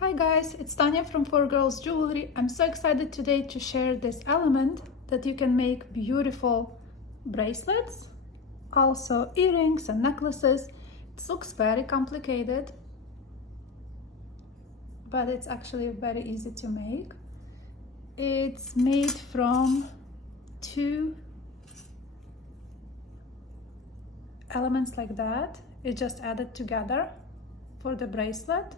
Hi guys, it's Tanya from 4Girls Jewelry. I'm so excited today to share this element that you can make beautiful bracelets, also earrings and necklaces. It looks very complicated, but it's actually very easy to make. It's made from two elements like that. It just added together for the bracelet.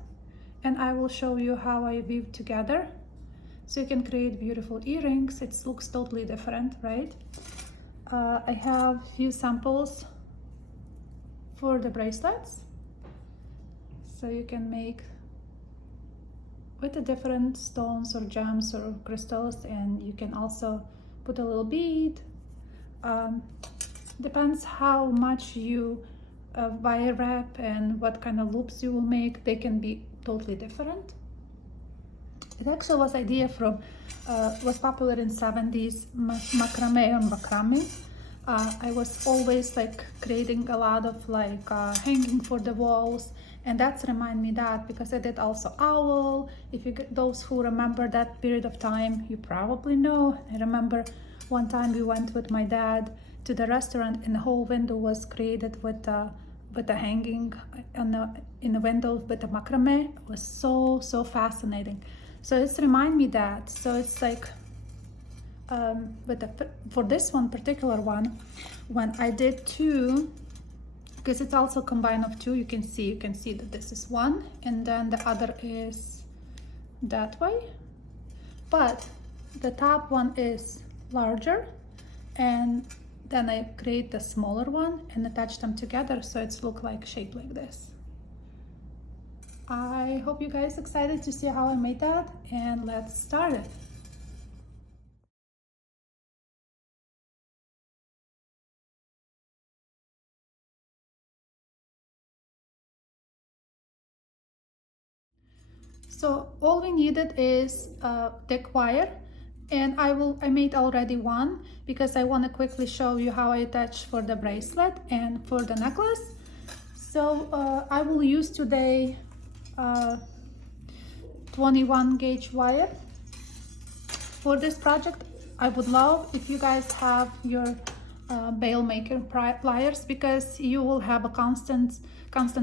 And I will show you how I weave together so you can create beautiful earrings. It looks totally different, right? I have few samples for the bracelets, so you can make with the different stones or gems or crystals, and you can also put a little bead. Depends how much you wire wrap and what kind of loops you will make. They can be totally different. It actually was idea from was popular in 70s, macrame or macrame. I was always like creating a lot of like hanging for the walls, and that's remind me that because I did also owl. If you get those who remember that period of time, you probably know. I remember one time we went with my dad to the restaurant and the whole window was created with the hanging in the window with the macrame. It was so fascinating. So it's remind me that. So it's like for this one particular one, when I did two, because it's also combined of two, you can see that this is one and then the other is that way, but the top one is larger, and then I create the smaller one and attach them together so it's look like shape like this. I hope you guys excited to see how I made that, and let's start it. So all we needed is thick wire, and I made already one because I want to quickly show you how I attach for the bracelet and for the necklace. So I will use today 21 gauge wire for this project. I would love if you guys have your bail maker pliers, because you will have a constant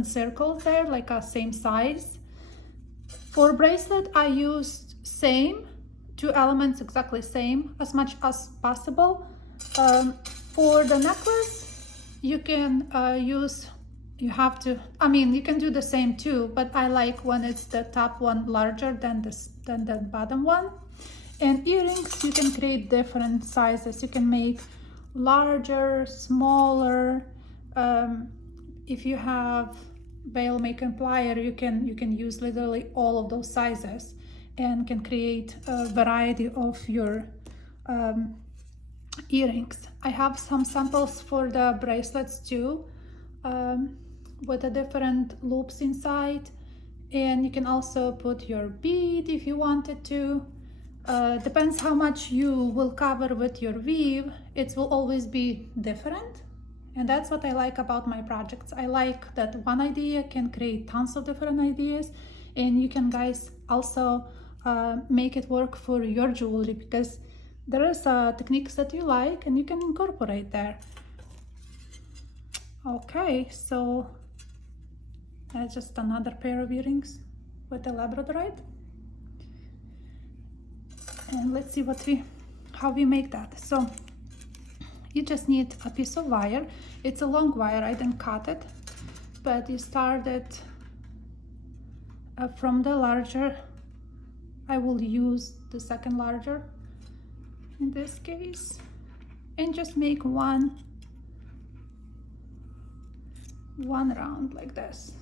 circle there, like a same size. For bracelet I used same two elements, exactly same as much as possible. For the necklace you can you can do the same too, but I like when it's the top one larger than the bottom one. And earrings, you can create different sizes. You can make larger, smaller. If you have bail maker plier, you can use literally all of those sizes and can create a variety of your earrings. I have some samples for the bracelets too, with the different loops inside, and you can also put your bead if you wanted to. Depends how much you will cover with your weave. It will always be different, and that's what I like about my projects. I like that one idea can create tons of different ideas, and you can guys also make it work for your jewelry, because there is techniques that you like and you can incorporate there. Okay, so that's just another pair of earrings with the labradorite. And let's see how we make that. So you just need a piece of wire. It's a long wire, I didn't cut it, but you start it from the larger. I will use the second larger in this case, and just make one round like this.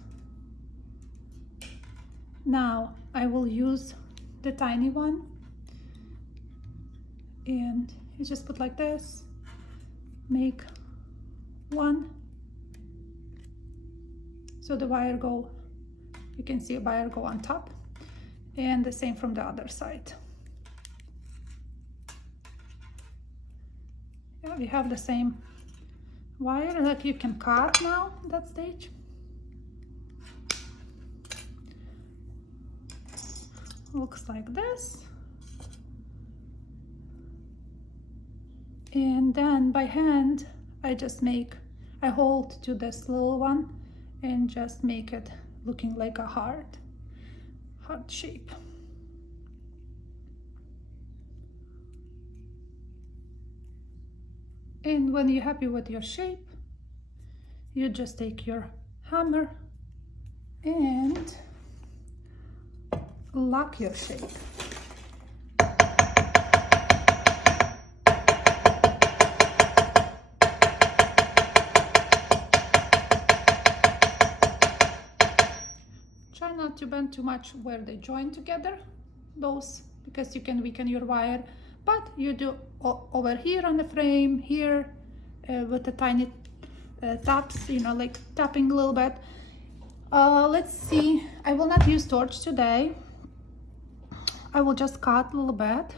Now I will use the tiny one, and you just put like this, make one, so the wire go, you can see a wire go on top, and the same from the other side. Yeah, we have the same wire that you can cut now at that stage. looks like this. And then by hand, I hold to this little one and just make it looking like a heart shape. And when you're happy with your shape, you just take your hammer and lock your shape. Try not to bend too much where they join together, those, because you can weaken your wire, but you do over here on the frame, here with the tiny taps, you know, like tapping a little bit. Let's see, I will not use torch today. I will just cut a little bit.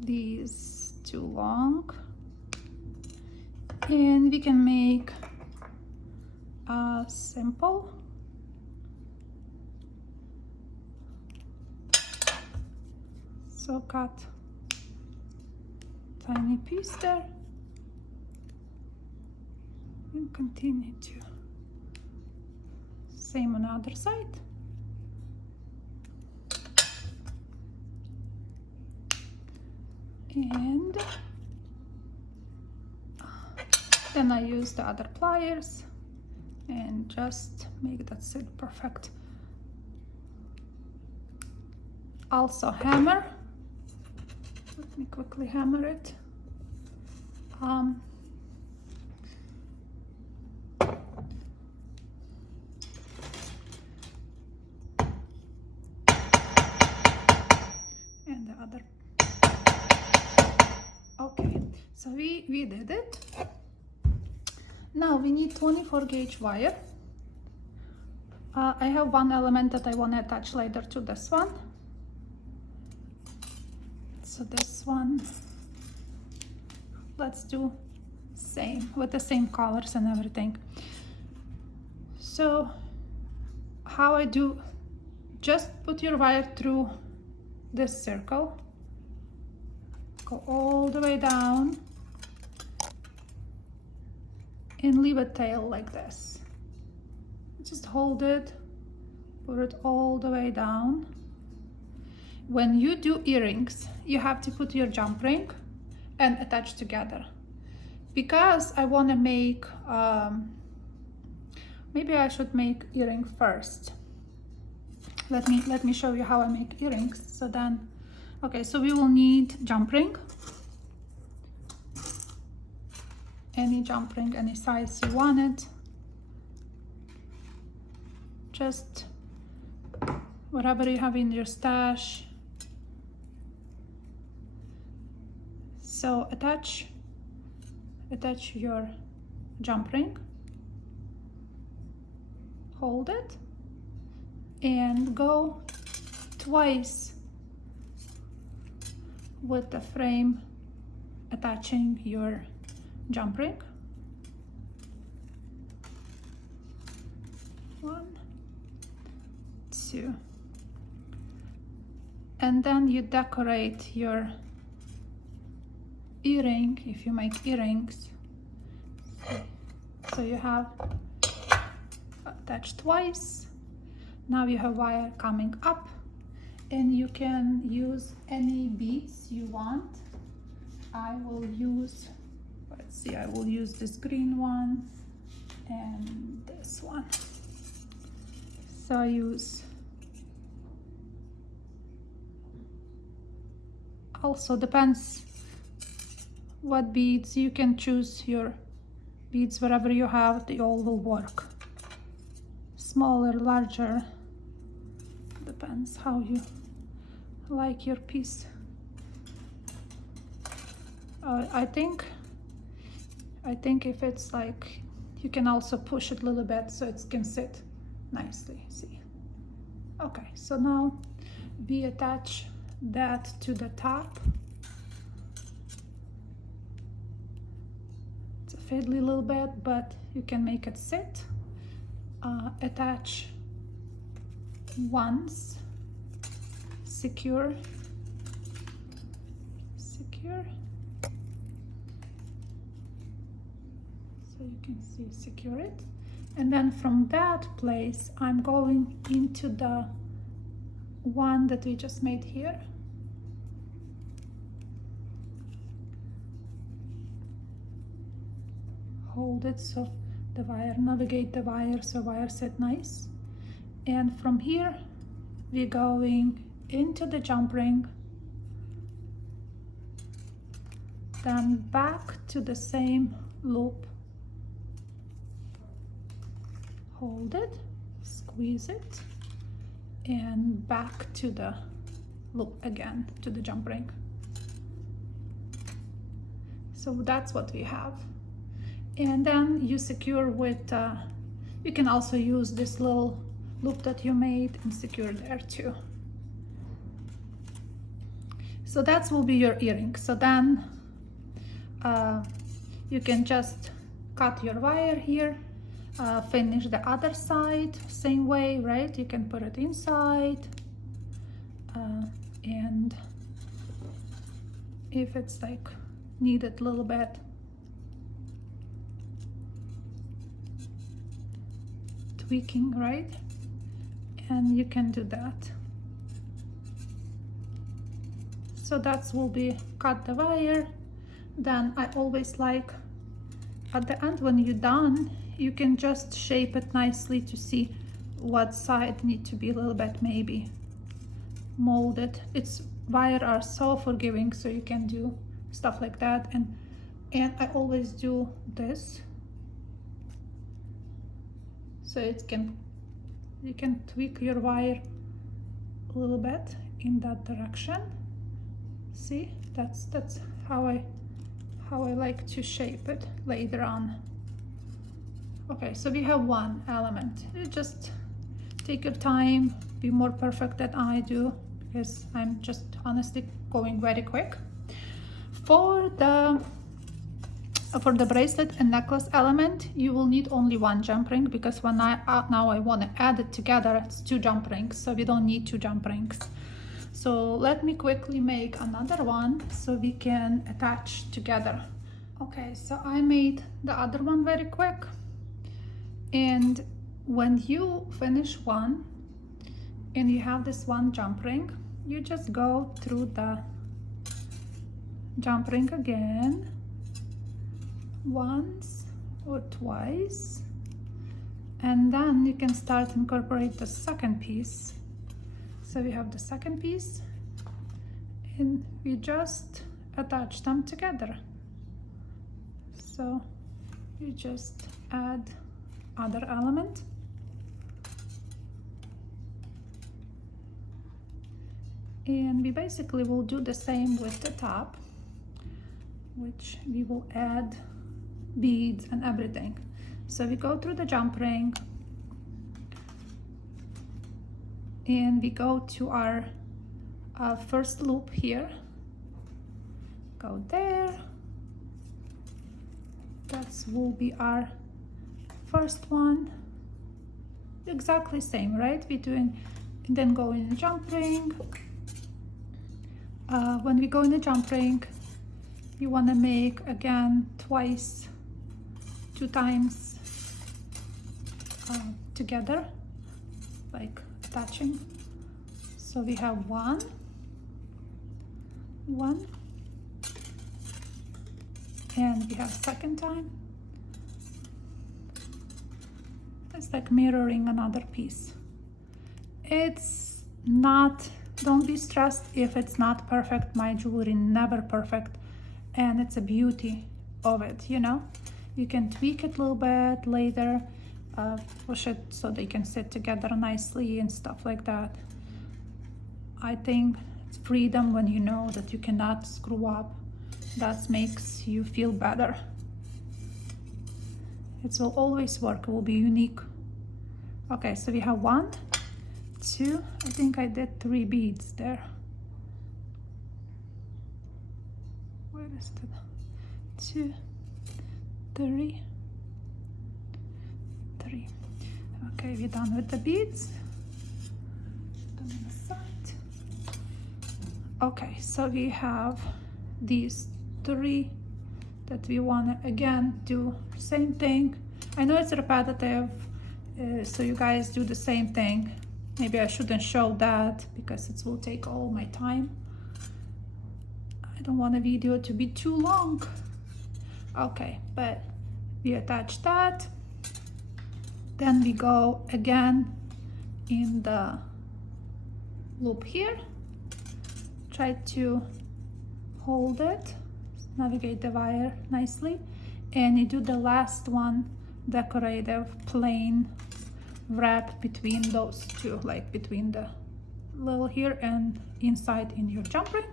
These too long. And we can make a simple. So cut tiny piece there and continue to same on the other side. And then I use the other pliers and just make that sit perfect. Also hammer. Let me quickly hammer it. And the other. Okay, so we did it. Now we need 24 gauge wire. I have one element that I want to attach later to this one. So this one, let's do same with the same colors and everything. So how I do, just put your wire through this circle, go all the way down and leave a tail like this. Just hold it, put it all the way down. When you do earrings, you have to put your jump ring and attach together. Because I want to make, maybe I should make earring first. Let me show you how I make earrings. So then, okay, so we will need jump ring. Any jump ring, any size you want it. Just whatever you have in your stash. So attach your jump ring, hold it, and go twice with the frame attaching your jump ring. 1, 2, and then you decorate your earring if you make earrings. So you have attached twice. Now you have wire coming up, and you can use any beads you want. I will use, let's see, I will use this green one and this one. So I use, also depends what beads, you can choose your beads wherever you have, they all will work. Smaller, larger, depends how you like your piece. I think if it's like, you can also push it a little bit so it can sit nicely, see. Okay, so now we attach that to the top. It's a fiddly little bit, but you can make it sit. Attach once secure, so you can see secure it. And then from that place I'm going into the one that we just made here. Hold it so the wire, navigate the wire so wire set nice. And from here we're going into the jump ring, then back to the same loop. Hold it, squeeze it, and back to the loop again, to the jump ring. So that's what we have. And then you secure with, you can also use this little loop that you made and secure there too. So that will be your earring. So then you can just cut your wire here, finish the other side same way, right? You can put it inside, and if it's like needed a little bit, tweaking, right? And you can do that. So that will be cut the wire. Then I always like at the end when you're done, you can just shape it nicely to see what side need to be a little bit maybe molded. It's wire are so forgiving, so you can do stuff like that. And I always do this, so it can, you can tweak your wire a little bit in that direction. See, that's how I like to shape it later on. Okay, so we have one element. You just take your time, be more perfect than I do, because I'm just honestly going very quick. For the bracelet and necklace element, you will need only one jump ring, because when now I want to add it together, it's 2 jump rings, so we don't need 2 jump rings. So let me quickly make another one so we can attach together. Okay, so I made the other one very quick. And when you finish one and you have this one jump ring, you just go through the jump ring again once or twice, and then you can start incorporate the second piece. So we have the second piece and we just attach them together. So you just add other element, and we basically will do the same with the top, which we will add beads and everything. So we go through the jump ring and we go to our first loop here, go there, that will be our first one, exactly same, right? We're doing, and then go in the jump ring. When we go in the jump ring, you want to make again twice, 2 times together, like attaching. So we have one, and we have second time. It's like mirroring another piece. It's not, don't be stressed if it's not perfect. My jewelry never perfect, and it's a beauty of it, you know. You can tweak it a little bit later, push it so they can sit together nicely and stuff like that. I think it's freedom when you know that you cannot screw up. That makes you feel better. It will always work, it will be unique. Okay, so we have 1, 2, I think I did 3 beads there. Where is the 2, 3. Okay, we're done with the beads. Put them on the side. Okay, so we have these three that we want to again do same thing. I know it's repetitive, so you guys do the same thing. Maybe I shouldn't show that because it will take all my time. I don't want a video to be too long. Okay, but we attach that, then we go again in the loop here, try to hold it, navigate the wire nicely, and you do the last one, decorative plain wrap between those two, like between the little here and inside in your jump ring,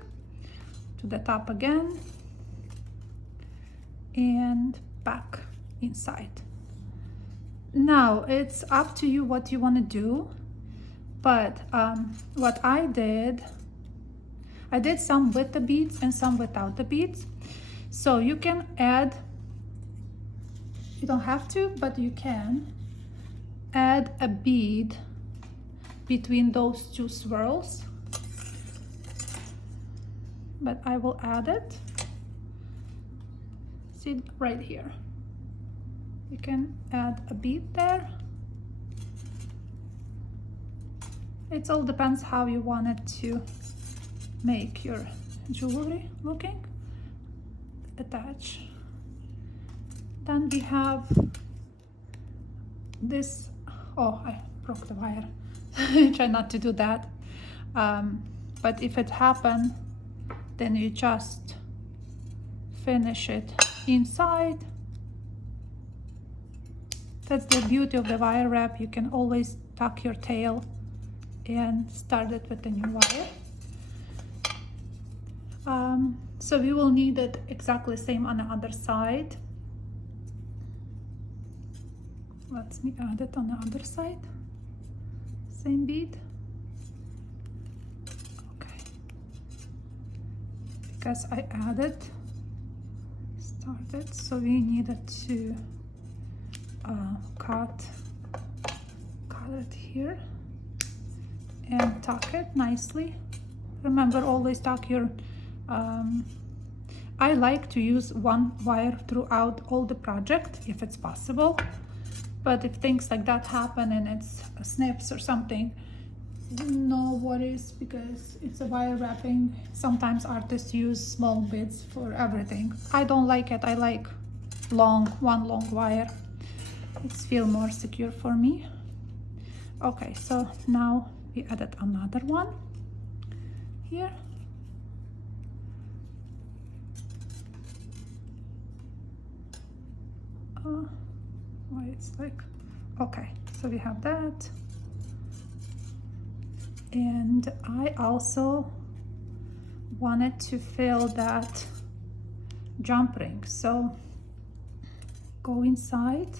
to the top again and back inside. Now it's up to you what you want to do, but what I did some with the beads and some without the beads. So you can add, you don't have to, but you can add a bead between those two swirls, but I will add it. See right here, you can add a bead there. It all depends how you want it to make your jewelry looking. Attach. Then we have this. Oh, I broke the wire. Try not to do that. But if it happened, then you just finish it inside. That's the beauty of the wire wrap. You can always tuck your tail and start it with a new wire. So we will need it exactly same on the other side. Let me add it on the other side. Same bead. Okay. Because I added, started, so we needed to cut it here and tuck it nicely. Remember, always tuck your I like to use one wire throughout all the project if it's possible, but if things like that happen and it's snips or something, no worries, because it's a wire wrapping. Sometimes artists use small bits for everything. I don't like it. I like one long wire. It feels more secure for me. Okay, so now we added another one here. Why it's like, okay, so we have that. And I also wanted to fill that jump ring, so go inside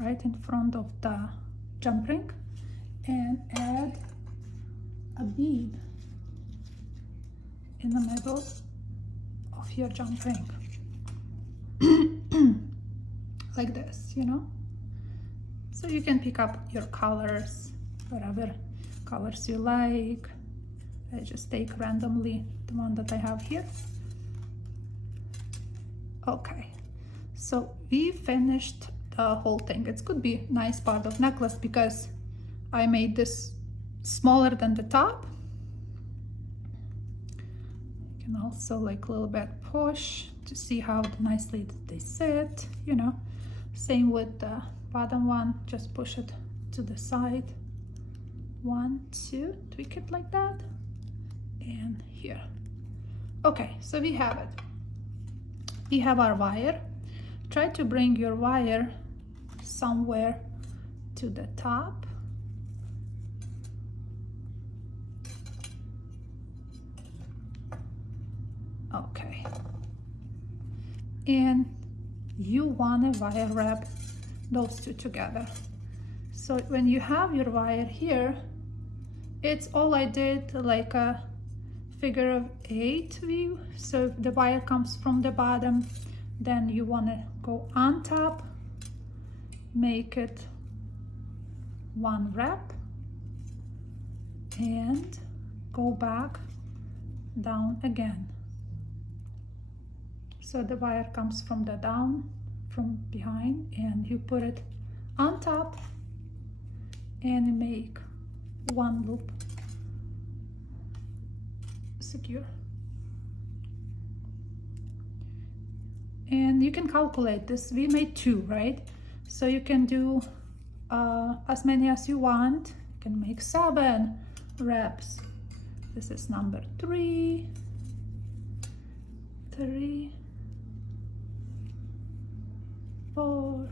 right in front of the jump ring and add a bead in the middle of your jump ring. Like this, you know. So you can pick up your colors, whatever colors you like. I just take randomly the one that I have here. Okay, so we finished the whole thing. It could be a nice part of necklace because I made this smaller than the top. You can also like a little bit push to see how nicely they sit, you know. Same with the bottom one, just push it to the side. 1, 2, tweak it like that, and here. Okay, so we have it. We have our wire. Try to bring your wire somewhere to the top. Okay. And you want to wire wrap those two together. So when you have your wire here, it's all I did like a figure of 8 view. So if the wire comes from the bottom, then you want to go on top, make it one wrap, and go back down again. So the wire comes from the down, from behind, and you put it on top and make one loop secure. And you can calculate this. We made 2, right? So you can do as many as you want. You can make 7 reps. This is number 3, 4,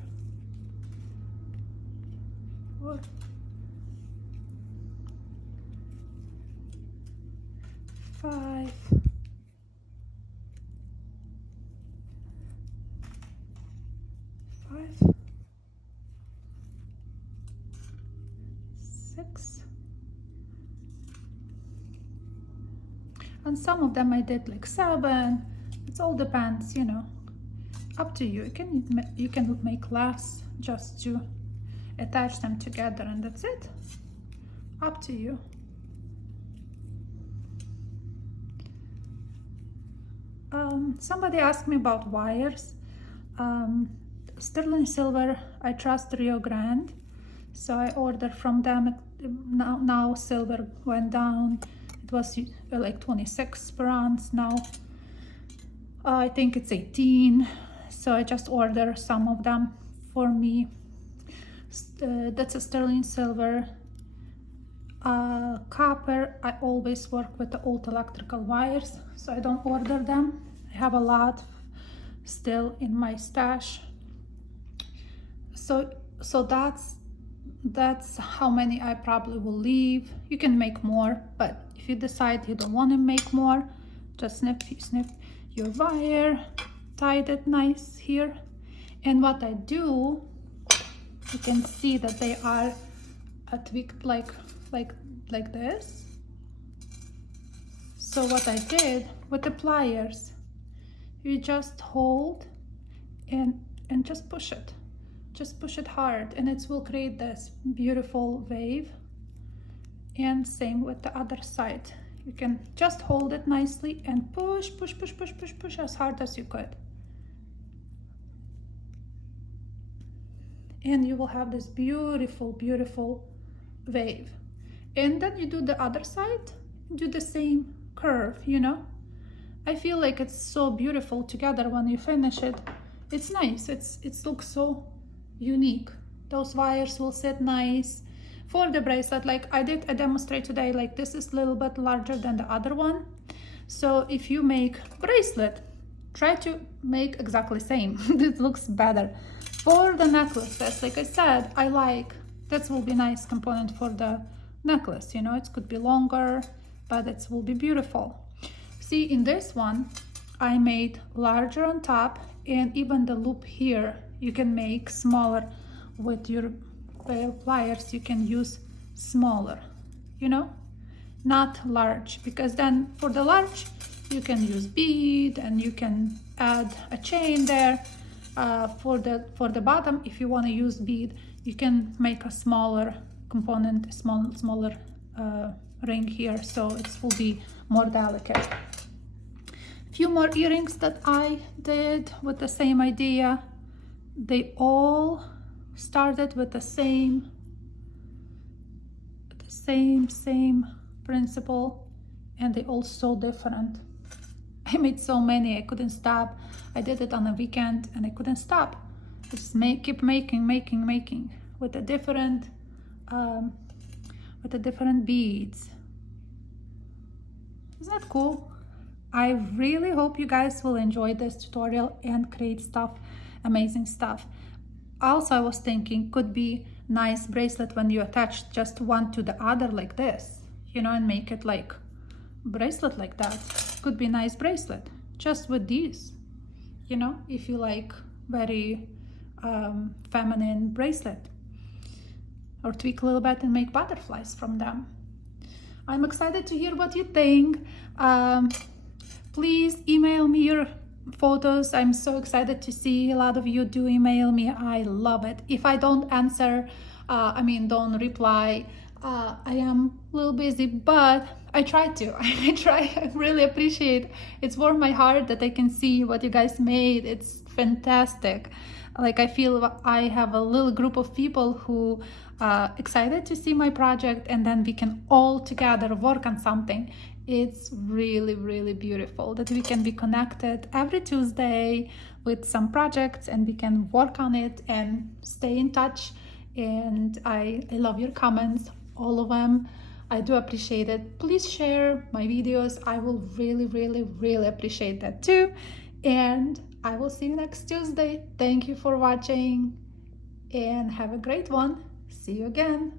5, 6, and some of them I did like 7. It all depends, you know, up to you. You can make less just to attach them together, and that's it. Up to you. Somebody asked me about wires. Sterling silver, I trust Rio Grande, so I ordered from them. Now silver went down. It was like 26 per ounce. Now I think it's 18, so I just ordered some of them for me. That's a sterling silver. Copper, I always work with the old electrical wires, so I don't order them. I have a lot still in my stash. So that's how many I probably will leave. You can make more, but if you decide you don't want to make more, just snip your wire, tie it nice here. And what I do, you can see that they are tweaked like this. So what I did with the pliers, you just hold and just push it. Just push it hard, and it will create this beautiful wave. And same with the other side. You can just hold it nicely and push as hard as you could. And you will have this beautiful wave. And then you do the other side, do the same curve, you know. I feel like it's so beautiful together when you finish it. It's nice. It looks so unique. Those wires will sit nice for the bracelet. Like I did a demonstrate today, like this is a little bit larger than the other one. So if you make bracelet, try to make exactly same. It looks better. For the necklaces, like I said, I like, that will be nice component for the necklace, you know. It could be longer, but it will be beautiful. See, in this one I made larger on top, and even the loop here you can make smaller. With your pliers you can use smaller, you know, not large, because then for the large you can use bead and you can add a chain there. For the bottom, if you want to use bead, you can make a smaller component, smaller ring here, so it will be more delicate. Few more earrings that I did with the same idea. They all started with the same principle, and they all so different. I made so many, I couldn't stop. I did it on a weekend and I couldn't stop. Just keep making with the different beads. Isn't that cool? I really hope you guys will enjoy this tutorial and create stuff, amazing stuff. Also, I was thinking, could be nice bracelet when you attach just one to the other like this, you know, and make it like bracelet like that. Could be nice bracelet just with these, you know, if you like very feminine bracelet, or tweak a little bit and make butterflies from them. I'm excited to hear what you think. Please email me your photos. I'm so excited to see a lot of you do email me. I love it. If I don't answer, don't reply, I am a little busy, but I try to. I try. I really appreciate. It's warmed my heart that I can see what you guys made. It's fantastic. Like I feel I have a little group of people who excited to see my project, and then we can all together work on something. It's really, really beautiful that we can be connected every Tuesday with some projects, and we can work on it and stay in touch. And I love your comments, all of them. I do appreciate it. Please share my videos. I will really, really, really appreciate that too. And I will see you next Tuesday. Thank you for watching and have a great one. See you again.